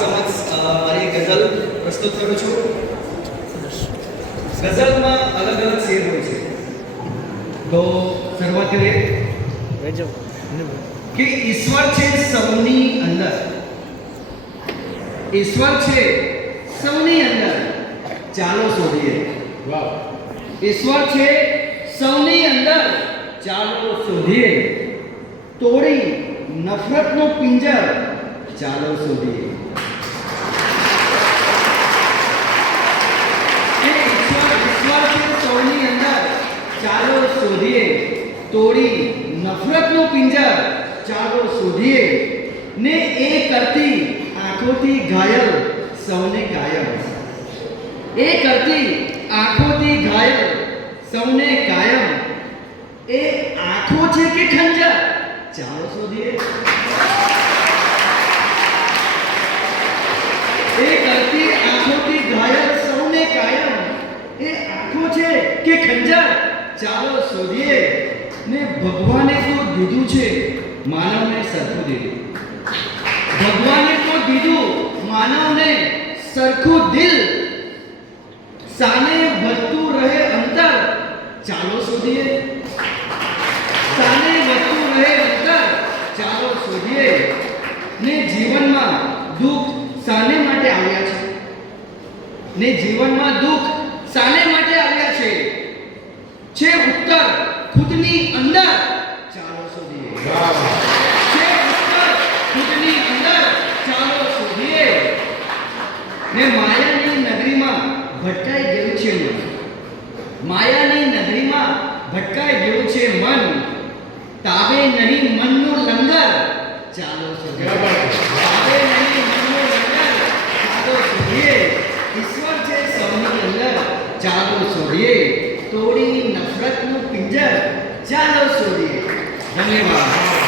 સમક્ષ મારી ગઝલ પ્રસ્તુત કરું છું. ગઝલમાં અલગ અલગ શેર હોય છે. તો શરૂઆત કરીએ. કે ઈશ્વર છે સૌની અંદર. ઈશ્વર છે સૌની અંદર. ચાલો શોધીએ. ઈશ્વર છે સૌની અંદર. ચાલો શોધીએ. તોડી નફરતનો પિંજર ચાલો શોધીએ સૌની અંદર. ચાલો શોધીએ. તોડી, નફરતનો પિંજર. ચાલો શોધીએ. ને એ કરતી આંખોથી ઘાયલ, સૌને કાયમ એ કરતી આંખોથી ઘાયલ, સૌને કાયમ એ આંખો છે કે ખંજર ચાલો શોધીએ એ કરતી આંખોથી ઘાયલ સૌને કાયમ એ આંખો છે કે ખંજર, ચાલો શોધીએ. ને ભગવાને તો દીધું છે, માનવને સરખું દીધું. ભગવાને તો દીધું, માનવને સરખું દિલ. સાને વધતું રહે અંતર. ચાલો શોધીએ. સાને વધતું રહે અંતર. ચાલો શોધીએ. ને જીવનમાં દુઃખ સાને માટે આવ્યા છે. ને જીવનમાં દુઃખ સાને માટે છે ઉત્તર ખુદની અંદર ચાલો શોધીએ. છે ઉત્તર ખુદની અંદર ચાલો શોધીએ. ને માયાની નગરીમાં ભટકાઈ ગયું છે મન. માયાની નગરીમાં ભટકાઈ ગયું છે મન. તાબે નહીં મનનો લંગર. ચાલો શોધીએ તાબે નહીં મનનું લંગર ચાલો શોધીએ ઈશ્વર છે સૌની અંદર ચાલો શોધીએ નફરતનું પિંજર ચાલો શોધીએ. ધન્યવાદ.